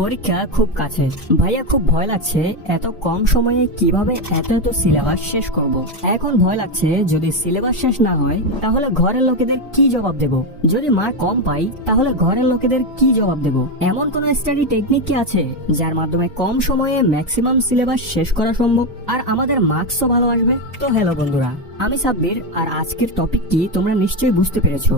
পরীক্ষা খুব কাছে। ভাইয়া খুব ভয় লাগছে, এত কম সময়ে কীভাবে এত এত সিলেবাস শেষ করব। এখন ভয় লাগছে, যদি সিলেবাস শেষ না হয়, তাহলে ঘরের লোকেদের কি জবাব দেব? যদি মার্ক কম পাই, তাহলে ঘরের লোকেদের কি জবাব দেব? এমন কোন স্টাডি টেকনিক কি আছে, যার মাধ্যমে কম সময়ে ম্যাক্সিমাম সিলেবাস শেষ করা সম্ভব? আর আমাদের মার্কসও ভালো আসবে? তো হ্যালো বন্ধুরা, আমি সাব্বির, আর আজকের টপিক কি তোমরা নিশ্চয়ই বুঝতে পেরেছ,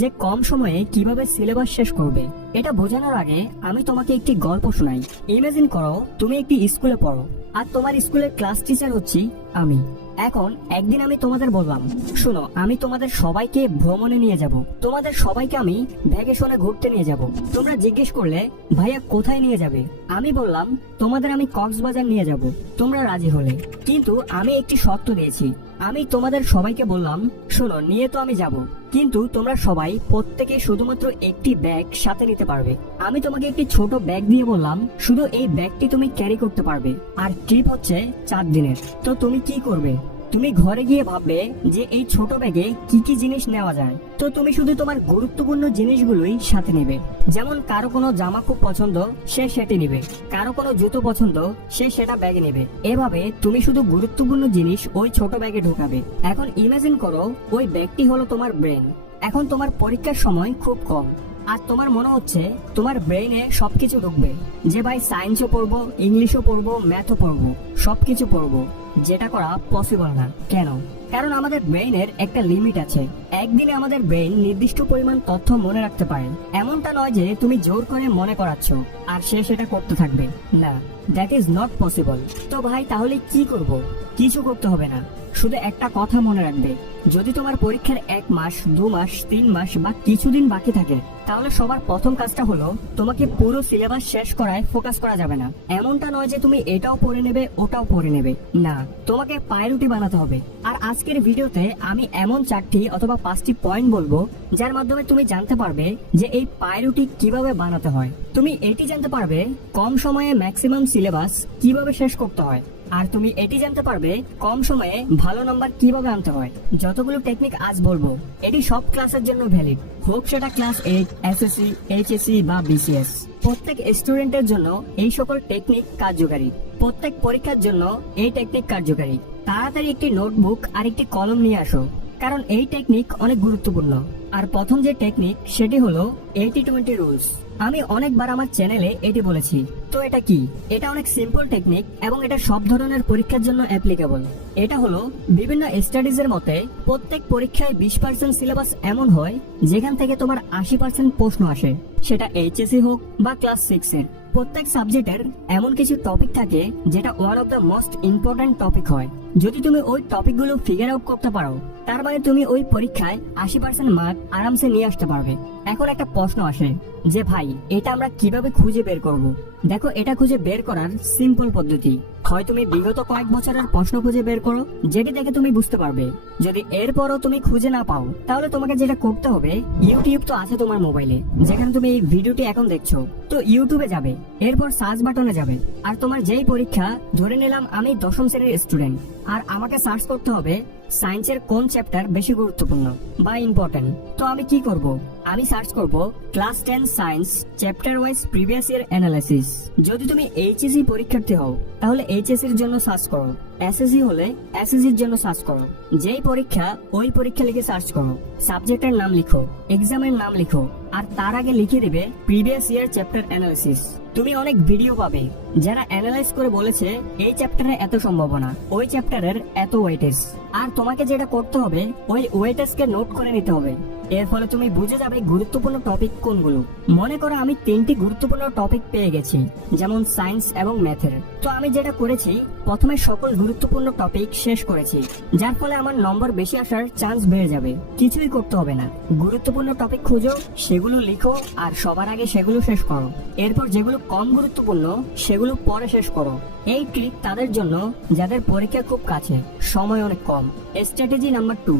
যে কম সময়ে কীভাবে সিলেবাস শেষ করবে? এটা বোঝানোর আগে আমি তোমাকে একটি গল্প শোনাই। ইমাজিন করো, তুমি একটি স্কুলে পড়ো, আর তোমার স্কুলের ক্লাস টিচার হচ্ছি আমি। এখন একদিন আমি তোমাদের বললাম, শোনো, আমি তোমাদের সবাইকে ভ্রমণে নিয়ে যাব। তোমাদের সবাইকে আমি ভ্যাকেশনে ঘুরতে নিয়ে যাব। তোমরা জিজ্ঞেস করলে, ভাইয়া কোথায় নিয়ে যাবে? আমি বললাম, তোমাদের আমি কক্সবাজার নিয়ে যাব। তোমরা রাজি হলে। কিন্তু আমি একটি শর্ত দিয়েছি আমি তোমাদের সবাইকে বললাম, শোনো, নিয়ে তো আমি যাব। কিন্তু তোমরা সবাই প্রত্যেকে শুধুমাত্র একটি ব্যাগ সাথে নিতে পারবে। আমি তোমাকে একটি ছোট ব্যাগ দিয়ে বললাম, শুধু এই ব্যাগটি তুমি ক্যারি করতে পারবে। আর ট্রিপ হচ্ছে চার দিনের। তো তুমি কি করবে? তুমি ঘরে গিয়ে ভাববে যে এই ছোট ব্যাগে কি কি জিনিস নেওয়া যায়। তো তুমি শুধু তোমার গুরুত্বপূর্ণ জিনিসগুলোই সাথে নেবে। যেমন কারও কোনো জামা খুব পছন্দ, সে সেটি নেবে। কারও কোনো জুতো পছন্দ, সে সেটা ব্যাগে নেবে। এভাবে তুমি শুধু গুরুত্বপূর্ণ জিনিস ওই ছোট ব্যাগে ঢোকাবে। এখন ইমাজিন করো, ওই ব্যাগটি হলো তোমার ব্রেন এখন তোমার পরীক্ষার সময় খুব কম। আর তোমার মনে হচ্ছে তোমার ব্রেইনে সবকিছু ঢুকবে। যে ভাই সায়েন্সও পড়ব ইংলিশও পড়ব ম্যাথও পড়ব। সবকিছু পড়ব যেটা করা পসিবল না। কেন? কারণ আমাদের ব্রেইনের একটা লিমিট আছে। একদিনে আমাদের ব্রেইন নির্দিষ্ট পরিমাণ তথ্য মনে রাখতে পারে। এমনটা নয় যে তুমি জোর করে মনে করাচ্ছ, আর সে সেটা করতে থাকবে। না দ্যাট ইজ নট পসিবল তো ভাই, তাহলে কি করব? কিছু করতে হবে না। শুধু একটা কথা মনে রাখবে। যদি তোমার পরীক্ষার এক মাস, দু মাস, তিন মাস বা কিছুদিন বাকি থাকে তাহলে সবার প্রথম কাজটা হলো তোমাকে পুরো সিলেবাস শেষ করায় ফোকাস করা যাবে না। এমনটা নয় যে তুমি এটাও পড়ে নেবে, ওটাও পড়ে নেবে। না, তোমাকে পায়রুটি বানাতে হবে। আর আজকের ভিডিওতে আমি এমন চারটি অথবা পাঁচটি পয়েন্ট বলব, যার মাধ্যমে তুমি জানতে পারবে যে এই পায়রুটি কীভাবে বানাতে হয়। তুমি এটি জানতে পারবে কম সময়ে ম্যাক্সিমাম সিলেবাস কীভাবে শেষ করতে হয়। আর তুমি এটি জানতে পারবে, কম সময়ে ভালো নাম্বার কীভাবে আনতে হয়। যতগুলো টেকনিক আজ বলব, এটি সব ক্লাসের জন্য ভ্যালিড হোক সেটা ক্লাস এইট এসএসসি এইচএসসি বা বিসিএস প্রত্যেক স্টুডেন্টের জন্য এই সকল টেকনিক কার্যকারী। প্রত্যেক পরীক্ষার জন্য এই টেকনিক কার্যকারী। তাড়াতাড়ি একটি নোটবুক আর একটি কলম নিয়ে আসো, কারণ এই টেকনিক অনেক গুরুত্বপূর্ণ। আর প্রথম যে টেকনিক সেটি হলো এইটি টোয়েন্টি রুলস আমি অনেকবার আমার চ্যানেলে এটি বলেছি। তো এটা কি? এটা অনেক সিম্পল টেকনিক এবং এটা সব ধরনের পরীক্ষার জন্য অ্যাপ্লিকেবল এটা হলো, বিভিন্ন স্টাডিজ এর মতে, প্রত্যেক পরীক্ষায় বিশ পার্সেন্ট সিলেবাস এমন হয়, যেখান থেকে তোমার আশি পার্সেন্ট প্রশ্ন আসে। সেটা এইচএসসি হোক বা ক্লাস সিক্স এর। প্রত্যেক সাবজেক্টের এমন কিছু টপিক থাকে, যেটা one of the most important topic হয়। যদি তুমি ওই টপিকগুলো ফিগার আউট করতে পারো, তার মানে তুমি ওই পরীক্ষায় আশি পার্সেন্ট মার্ক আরামসে নিয়ে আসতে পারবে। এখন একটা প্রশ্ন আসে, যে ভাই, এটা আমরা কীভাবে খুঁজে বের করব? দেখো, এটা খুঁজে বের করার সিম্পল পদ্ধতি। হয় তুমি বিগত কয়েক বছরের প্রশ্ন খুঁজে বের করো, যেটি দেখে তুমি বুঝতে পারবে। যদি এরপরও তুমি খুঁজে না পাও, তাহলে তোমাকে যেটা করতে হবে ইউটিউব তো আছে তোমার মোবাইলে যেখানে তুমি এই ভিডিওটি এখন দেখছ। তো ইউটিউবে যাবে, এরপর সার্চ বাটনে যাবে। আর তোমার যেই পরীক্ষা, ধরে নিলাম আমি দশম শ্রেণির স্টুডেন্ট আর আমাকে সার্চ করতে হবে সায়েন্সের কোন চ্যাপ্টার বেশি গুরুত্বপূর্ণ? বা ইম্পর্টেন্ট তো আমি কি করব? আমি সার্চ করব class ten science chapter wise previous year analysis যদি তুমি এইচএসসি পরীক্ষার্থী হও, তাহলে এইচএসসি এর জন্য সার্চ করো। এসএসসি হলে এসএসসি এর জন্য সার্চ করো। যেই পরীক্ষা, ওই পরীক্ষা লিখে সার্চ করো। সাবজেক্টের নাম লিখো এক্সামের নাম লিখো, আর তার আগে লিখে দেবে প্রিভিয়াস ইয়ার চ্যাপ্টার অ্যানালাইসিস তুমি অনেক ভিডিও পাবে। যারা অ্যানালাইজ করে বলেছে, এই চ্যাপ্টারে এত সম্ভাবনা, ওই চ্যাপ্টারের এত ওয়েটেজ আর তোমাকে যেটা করতে হবে, ওই ওয়েটেজকে নোট করে নিতে হবে। এর ফলে তুমি বুঝে যাবে গুরুত্বপূর্ণ টপিক কোনগুলো। মনে করো আমি তিনটি গুরুত্বপূর্ণ টপিক পেয়ে গেছি, যেমন সায়েন্স এবং ম্যাথের তো আমি যেটা করেছি, প্রথমে সকল গুরুত্বপূর্ণ টপিক শেষ করেছি, যার ফলে আমার নম্বর বেশি আসার চান্স বেড়ে যাবে। কিছুই করতে হবে না। গুরুত্বপূর্ণ টপিক খুঁজো, সেগুলো লিখো, আর সবার আগে সেগুলো শেষ করো। এরপর যেগুলো কম গুরুত্বপূর্ণ, সেগুলো পরে শেষ করো। এই ট্রিক তাদের জন্য, যাদের পরীক্ষা খুব কাছে, সময় অনেক কম। স্ট্র্যাটেজি নাম্বার টু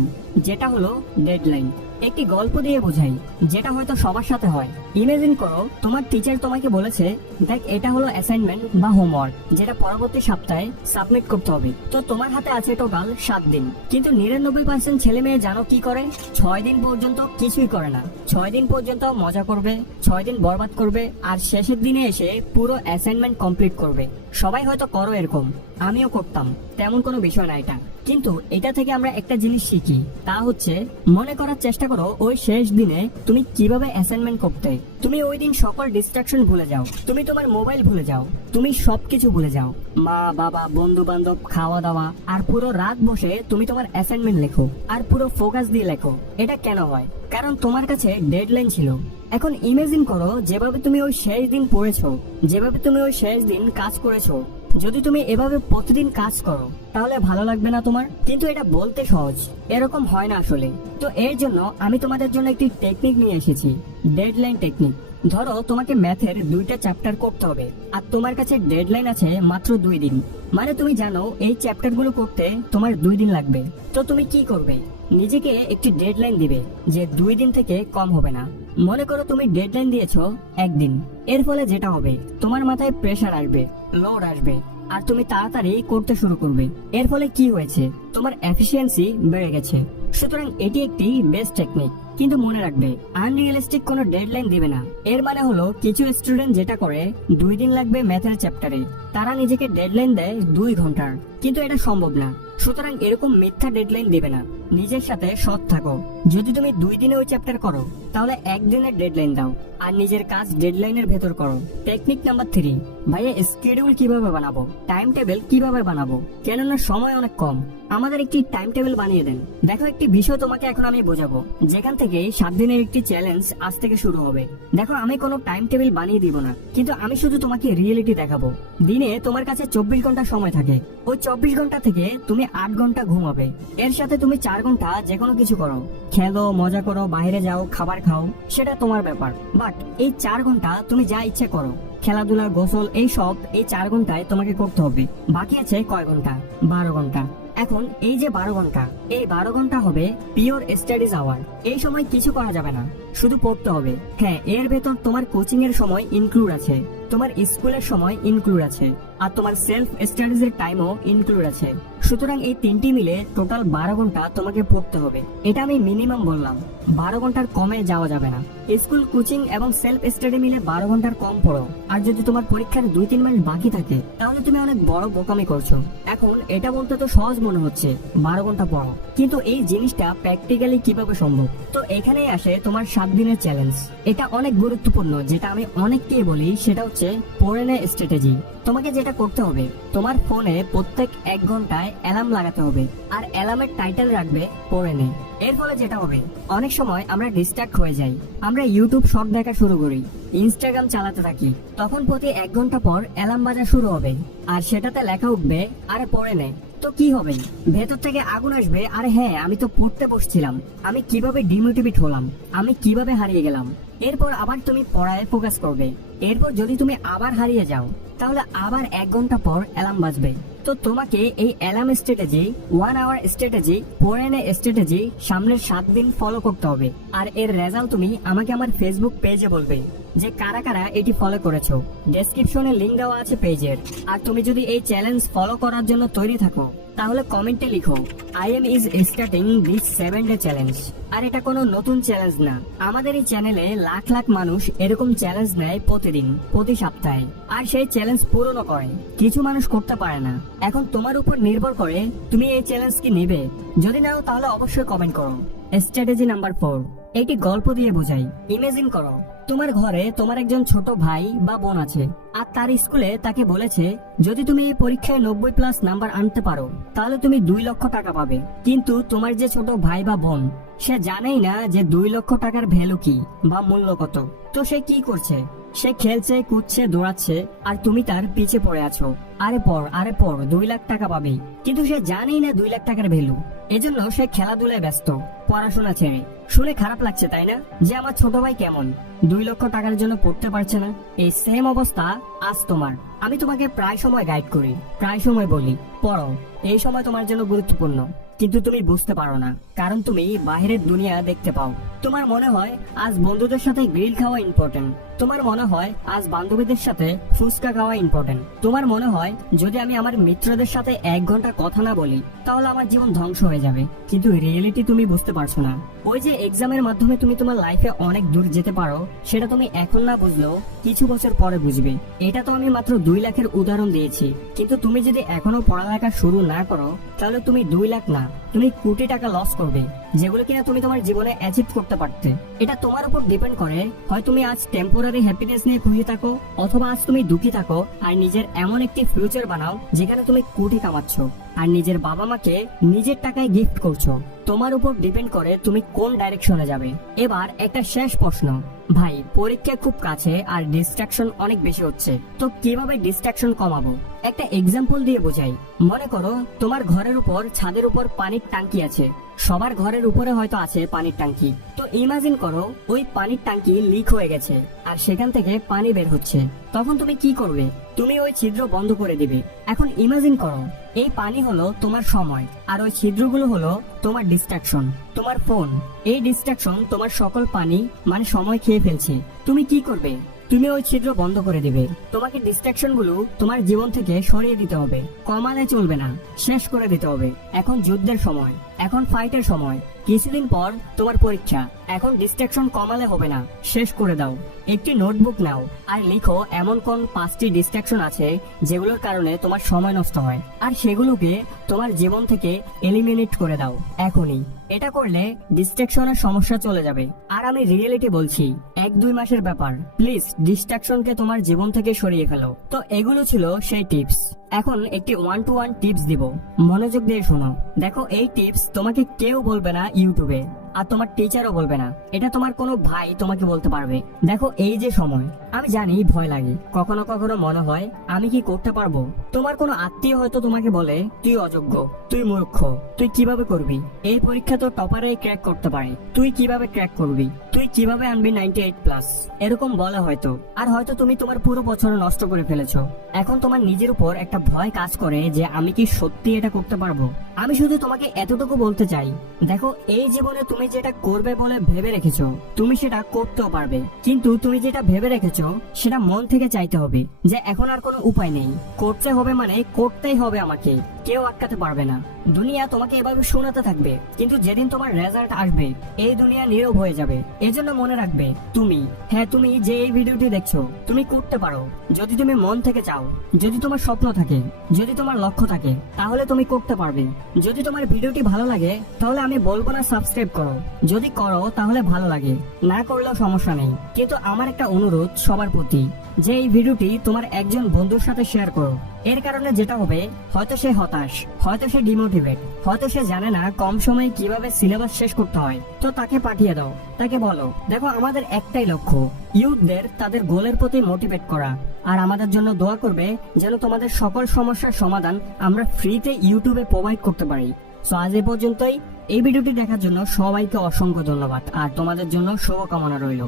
যেটা হলো ডেডলাইন একটি গল্প দিয়ে বোঝাই, যেটা হয়তো সবার সাথে হয়। ইমেজিন করো, তোমার টিচার তোমাকে বলেছে, দেখ, এটা হলো অ্যাসাইনমেন্ট বা হোমওয়ার্ক যেটা পরবর্তী সপ্তাহে সাবমিট করতে হবে। তো তোমার হাতে আছে টোটাল সাত দিন। কিন্তু নিরানব্বই পার্সেন্ট ছেলে মেয়ে জানো কি করে? ছয় দিন পর্যন্ত কিছুই করে না। ছয় দিন পর্যন্ত মজা করবে, ছয় দিন বরবাদ করবে, আর শেষের দিনে এসে পুরো অ্যাসাইনমেন্ট কমপ্লিট করবে। সবাই হয়তো করো এরকম, আমিও করতাম, তেমন কোনো বিষয় না এটা। কিন্তু এটা থেকে আমরা একটা জিনিস শিখি, তা হচ্ছে মনে করার চেষ্টা করো ওই শেষ দিনে তুমি কীভাবে অ্যাসাইনমেন্ট করতে। তুমি ওই দিন সকল ডিস্ট্রাকশন ভুলে যাও, তুমি তোমার মোবাইল ভুলে যাও, তুমি সবকিছু ভুলে যাও। মা, বাবা বন্ধু বান্ধব খাওয়া দাওয়া আর পুরো রাত বসে তুমি তোমার অ্যাসাইনমেন্ট লেখো, আর পুরো ফোকাস দিয়ে লেখো। এটা কেন হয়? কারণ তোমার কাছে ডেডলাইন ছিল। এখন ইমেজিন করো, যেভাবে তুমি ওই শেষ দিন পড়েছো, যেভাবে তুমি ওই শেষ দিন কাজ করেছ যদি তুমি এভাবে প্রতিদিন কাজ করো, তাহলে ভালো লাগবে না তোমার? কিন্তু এটা বলতে সহজ। এরকম হয় না আসলে। তো এর জন্য আমি তোমাদের জন্য একটি টেকনিক নিয়ে এসেছি। ডেডলাইন টেকনিক ধরো তোমাকে ম্যাথের দুইটা চ্যাপ্টার করতে হবে, আর তোমার কাছে ডেডলাইন আছে মাত্র দুই দিন। মানে তুমি জানো, এই চ্যাপ্টারগুলো করতে তোমার দুই দিন লাগবে। তো তুমি কি করবে? নিজেকে একটি ডেডলাইন দিবে, যে দুই দিন থেকে কম হবে না। মনে করো তুমি ডেডলাইন দিয়েছ একদিন। এর ফলে যেটা হবে, তোমার মাথায় প্রেশার আসবে লোড আসবে, আর তুমি তাড়াতাড়ি করতে শুরু করবে। এর ফলে কি হয়েছে? তোমার এফিসিয়েন্সি বেড়ে গেছে। সুতরাং এটি একটি বেস্ট টেকনিক কিন্তু মনে রাখবে আনরিয়েলিস্টিক কোনো ডেডলাইন দিবে না। এর মানে হলো, কিছু স্টুডেন্ট যেটা করে, দুই দিন লাগবে ম্যাথের চ্যাপ্টারে তারা নিজেকে ডেডলাইন দেয় দুই ঘণ্টার। কিন্তু এটা সম্ভব না। সুতরাং এরকম মিথ্যা ডেডলাইন দিবে না। নিজের সাথে সৎ থাকো। যদি তুমি দুই দিনে ওই চ্যাপ্টার করো, তাহলে একদিনের ডেডলাইন দাও। আর নিজের কাজ ডেডলাইনের ভেতর করো। টেকনিক নাম্বার থ্রি ভাইয়া স্কেডিউল কীভাবে বানাবো? টাইম টেবিল কীভাবে বানাবো? কেননা সময় অনেক কম। আমাদের একটি টাইম টেবিল বানিয়ে দেন। দেখো, একটি বিষয় তোমাকে এখন আমি বোঝাবো। যেখান থেকে সাত দিনের একটি চ্যালেঞ্জ আজ থেকে শুরু হবে। দেখো, আমি কোনো টাইম টেবিল বানিয়ে দিব না, কিন্তু আমি শুধু তোমাকে রিয়েলিটি দেখাবো। দিনে তোমার কাছে চব্বিশ ঘণ্টা সময় থাকে। ওই চব্বিশ ঘণ্টা থেকে তুমি আট ঘণ্টা ঘুমাবে। এর সাথে তুমি চার ঘণ্টা যে কোনো কিছু করো। খেলো, মজা করো, বাইরে যাও, খাবার খাও, সেটা তোমার ব্যাপার। বাট এই চার ঘণ্টা তুমি যা ইচ্ছে করো। খেলাধুলা, গোসল এই সব এই চার ঘন্টায় তোমাকে করতে হবে। বাকি আছে কয় ঘণ্টা? বারো ঘণ্টা। এখন এই যে বারো ঘণ্টা, এই বারো ঘণ্টা হবে পিওর স্টাডিজ আওয়ার। এই সময় কিছু করা যাবে না, শুধু পড়তে হবে। হ্যাঁ এর ভেতর তোমার কোচিং এর সময় ইনক্লুড আছে, তোমার স্কুলের সময় ইনক্লুড আছে। আর তোমার সেলফ স্টাডিজ এর টাইমও ইনক্লুড আছে। সুতরাং এই তিনটি মিলে টোটাল বারো ঘণ্টা তোমাকে পড়তে হবে। এটা আমি মিনিমাম বললাম। বারো ঘণ্টার কমে যাওয়া যাবে না। স্কুল কোচিং এবং সেলফ স্টাডি মিলে বারো ঘণ্টার কম পড়ো। আর যদি তোমার পরীক্ষার দুই তিন মাস বাকি থাকে, তাহলে তুমি অনেক বড় বোকামি করছ। এখন এটা বলতে তো সহজ মনে হচ্ছে, বারো ঘণ্টা পড়ো। কিন্তু এই জিনিসটা প্র্যাকটিক্যালি কীভাবে সম্ভব? তো এখানেই আসে তোমার সাত দিনের চ্যালেঞ্জ এটা অনেক গুরুত্বপূর্ণ, যেটা আমি অনেককেই বলি, সেটা হচ্ছে পড়ে স্ট্র্যাটেজি তোমাকে যেটা করতে হবে। তোমার ফোনে প্রত্যেক এক ঘন্টায় অ্যালার্ম লাগাতে হবে আর অ্যালার্মের টাইটেল রাখবে পড়ে নে। এর ফলে যেটা হবে, অনেক সময় আমরা ডিস্ট্রাক্ট হয়ে যাই। আমরা ইউটিউব শর্ট দেখা শুরু করি ইনস্টাগ্রাম চালাতে থাকি। তখন প্রতি এক ঘণ্টা পর অ্যালার্ম বাজা শুরু হবে আর সেটাতে লেখা উঠবে, আর পড়ে নে। তো কি হবে? ভেতর থেকে আগুন আসবে, আর হ্যাঁ আমি তো পড়তে বসছিলাম। আমি কীভাবে ডিমোটিভেট হলাম? আমি কীভাবে হারিয়ে গেলাম? এরপর আবার তুমি পড়ায় ফোকাস করবে। এরপর যদি তুমি আবার হারিয়ে যাও, তাহলে আবার এক ঘণ্টা পর অ্যালার্ম বাজবে। তো তোমাকে এই alarm strategy one hour strategy four N strategy সামনের সাত দিন ফলো করতে হবে। আর এর রেজাল্ট তুমি আমাকে আমার ফেসবুক পেজে বলবে, যে কারা কারা এটি ফলো করেছ। ডেসক্রিপশনে লিংক দেওয়া আছে পেজের আর তুমি যদি এই চ্যালেঞ্জ ফলো করার জন্য তৈরি থাকো তাহলে কমেন্টে লিখো I am is starting this seven day challenge আর এটা কোনো নতুন চ্যালেঞ্জ না। আমাদের এই চ্যানেলে লাখ লাখ মানুষ এরকম চ্যালেঞ্জ নেয় প্রতিদিন, প্রতি সপ্তাহে। আর সেই চ্যালেঞ্জ পূরণও করে। কিছু মানুষ করতে পারে না। এখন তোমার উপর নির্ভর করে তুমি এই চ্যালেঞ্জ কি নেবে। যদি নাও তাহলে অবশ্যই কমেন্ট করো। স্ট্র্যাটেজি নাম্বার ফোর এটি গল্প দিয়ে বোঝাই। ইমেজিন করো, তোমার ঘরে তোমার একজন ছোট ভাই বা বোন আছে, আর তার স্কুলে তাকে বলেছে, যদি তুমি এই পরীক্ষায় নব্বই প্লাস নাম্বার আনতে পারো, তাহলে তুমি দুই লক্ষ টাকা পাবে। কিন্তু তোমার যে ছোট ভাই বা বোন, সে জানেই না যে দুই লক্ষ টাকার ভ্যালু কি বা মূল্য কত। তো সে কি করছে? সে খেলছে, কুদছে, দৌড়াচ্ছে, আর তুমি তার পিছে পড়ে আছো। আরে পর আরে পর, দুই লাখ টাকা পাবে কিন্তু সে জানেই না দুই লাখ টাকার ভ্যালু এজন্য সে খেলাধুলায় ব্যস্ত, পড়াশোনা ছেড়ে। শুনে খারাপ লাগছে, তাই না? যে আমার ছোট ভাই কেমন? দুই লক্ষ টাকার জন্য পড়তে পারছে না? এই সেম অবস্থা আজ তোমার। আমি তোমাকে প্রায় সময় গাইড করি, প্রায় সময় বলি, পড়ো। এই সময় তোমার জন্য গুরুত্বপূর্ণ। কিন্তু তুমি বুঝতে পারো না, কারণ তুমি বাইরের দুনিয়া দেখতে পাও। তোমার মনে হয় আজ বন্ধুদের সাথে গ্রিল খাওয়া ইম্পর্টেন্ট তোমার মনে হয় আজ বান্ধবীদের সাথে ফুচকা খাওয়া ইম্পর্টেন্ট তোমার মনে হয় যদি আমি আমার মিত্রদের সাথে এক ঘণ্টা কথা না বলি, তাহলে আমার জীবন ধ্বংস হয়ে যাবে? কিন্তু রিয়েলিটি তুমি বুঝতে পারছ না। ওই যে এক্সামের মাধ্যমে তুমি তোমার লাইফে অনেক দূর যেতে পারো, সেটা তুমি এখন না বুঝলেও কিছু বছর পরে বুঝবে। এটা তো আমি মাত্র দুই লাখের উদাহরণ দিয়েছি। কিন্তু তুমি যদি এখনও পড়ালেখা শুরু না করো, তাহলে তুমি দুই লাখ না, তুমি কোটি টাকা লস করবে, যেগুলো কিনা তুমি তোমার জীবনে অ্যাচিভ করতে পারতে। এটা তোমার উপর ডিপেন্ড করে, হয় তুমি আজ টেম্পোরারি হ্যাপিনেস নিয়ে খুশি থাকো, অথবা আজ তুমি দুঃখী থাকো, আর নিজের এমন একটি ফিউচার বানাও যেখানে তুমি কোটি কামাচ্ছ। আর নিজের বাবা মাকে নিজের টাকায় গিফট করছ। তোমার উপর ডিপেন্ড করে তুমি কোন ডাইরেকশনে যাবে। এবার একটা শেষ প্রশ্ন। ভাই, পরীক্ষা খুব কাছে আর ডিস্ট্রাকশন অনেক বেশি হচ্ছে। তো কীভাবে ডিস্ট্রাকশন কমাবো? একটা এক্সাম্পল দিয়ে বোঝাই। মনে করো, তোমার ঘরের উপর, ছাদের উপর পানির টাঙ্কি আছে। সবার ঘরের উপরে হয়তো আছে পানির ট্যাঙ্কি। তো ইমাজিন করো, ওই পানির ট্যাঙ্কি লিক হয়ে গেছে, আর সেখান থেকে পানি বের হচ্ছে। তখন তুমি কি করবে? তুমি ওই ছিদ্র বন্ধ করে দিবে। এখন ইমাজিন করো, এই পানি হলো তোমার সময়, আর ওই ছিদ্রগুলো হলো তোমার ডিস্ট্রাকশন তোমার ফোন এই ডিস্ট্রাকশন তোমার সকল পানি মানে সময় খেয়ে ফেলছে। তুমি কি করবে? তুমি ওই ছিদ্র বন্ধ করে দিবে। তোমাকে ডিস্ট্রাকশনগুলো তোমার জীবন থেকে সরিয়ে দিতে হবে। কমালে চলবে না, শেষ করে দিতে হবে। এখন যুদ্ধের সময়, এখন ফাইটের সময়। কিছুদিন পর তোমার পরীক্ষা। এখন ডিস্ট্রাকশন কমালে হবে না। শেষ করে দাও। একটি নোটবুক নাও। আর লিখো, এমন কোন পাঁচটি ডিস্ট্রাকশন আছে যেগুলোর কারণে তোমার সময় নষ্ট হয়। আর সেগুলোকে তোমার জীবন থেকে এলিমিনেট করে দাও। এখনই। এটা করলে ডিস্ট্রাকশনের সমস্যা চলে যাবে। আর আমি রিয়েলিটি বলছি, এক দুই মাসের ব্যাপার। প্লিজ ডিস্ট্রাকশনকে তোমার জীবন থেকে সরিয়ে ফেলো। তো এগুলো ছিল সেই টিপস এখন একটি ওয়ান টু ওয়ান টিপস দিব। মনোযোগ দিয়ে শোনো। দেখো, এই টিপস তোমাকে কেউ বলবে না ইউটিউবে। আর তোমার টিচারও বলবে না। এটা তোমার কোনো ভাই তোমাকে বলতে পারবে। দেখো, এই যে সময়, আমি জানি ভয় লাগে। কখনো কখনো মনে হয়, আমি কি করতে পারব? তোমার কোনো আত্মীয় হয়তো তোমাকে বলে, তুই অযোগ্য, তুই মূর্খ, তুই কীভাবে করবি? এই পরীক্ষা তো টপারেই ক্র্যাক করতে পারে। তুই কীভাবে ক্র্যাক করবি? তুই কীভাবে আনবি নাইনটি এইট প্লাস এরকম বলে হয়তো। আর হয়তো তুমি তোমার পুরো বছর নষ্ট করে ফেলেছো। এখন তোমার নিজের উপর একটা ভয় কাজ করে যে, আমি কি সত্যি এটা করতে পারব? আমি শুধু তোমাকে এতটুকু বলতে চাই। দেখো, এই জীবনে তুমি যেটা করবে বলে ভেবে রেখেছো, তুমি সেটা করতেও পারবে। কিন্তু তুমি যেটা ভেবে রেখেছো, সেটা মন থেকে চাইতে হবে যে এখন আর কোনো উপায় নেই। করতে হবে মানে করতেই হবে আমাকে। কেউ আটকাতে পারবে না। দুনিয়া তোমাকে এভাবে শোনাতে থাকবে, কিন্তু যেদিন তোমার রেজাল্ট আসবে, এই দুনিয়া নীরব হয়ে যাবে। এজন্য মনে রাখবে, তুমি হ্যাঁ তুমি যে এই ভিডিওটি দেখছ, তুমি করতে পারো। যদি তুমি মন থেকে চাও, যদি তোমার স্বপ্ন থাকে, যদি তোমার লক্ষ্য থাকে, তাহলে তুমি করতে পারবে। যদি তোমার ভিডিওটি ভালো লাগে, তাহলে আমি বলব না সাবস্ক্রাইব করো। যদি করো, তাহলে ভালো লাগে। না করলেও সমস্যা নেই। কিন্তু আমার একটা অনুরোধ সবার প্রতি, যে এই ভিডিওটি তোমার একজন বন্ধুর সাথে শেয়ার করো। এর কারণে যেটা হবে, হয়তো সে হতাশ, হয়তো সে ডিমোটিভেট হয়তো সে জানে না কম সময়ে কীভাবে সিলেবাস শেষ করতে হয়। তো তাকে পাঠিয়ে দাও, তাকে বলো, দেখো আমাদের একটাই লক্ষ্য ইউথদের তাদের গোলের প্রতি মোটিভেট করা। আর আমাদের জন্য দোয়া করবে যেন তোমাদের সকল সমস্যার সমাধান আমরা ফ্রিতে ইউটিউবে প্রোভাইড করতে পারি। সো আজ এ পর্যন্তই। এই ভিডিওটি দেখার জন্য সবাইকে অসংখ্য ধন্যবাদ। আর তোমাদের জন্য শুভকামনা রইল।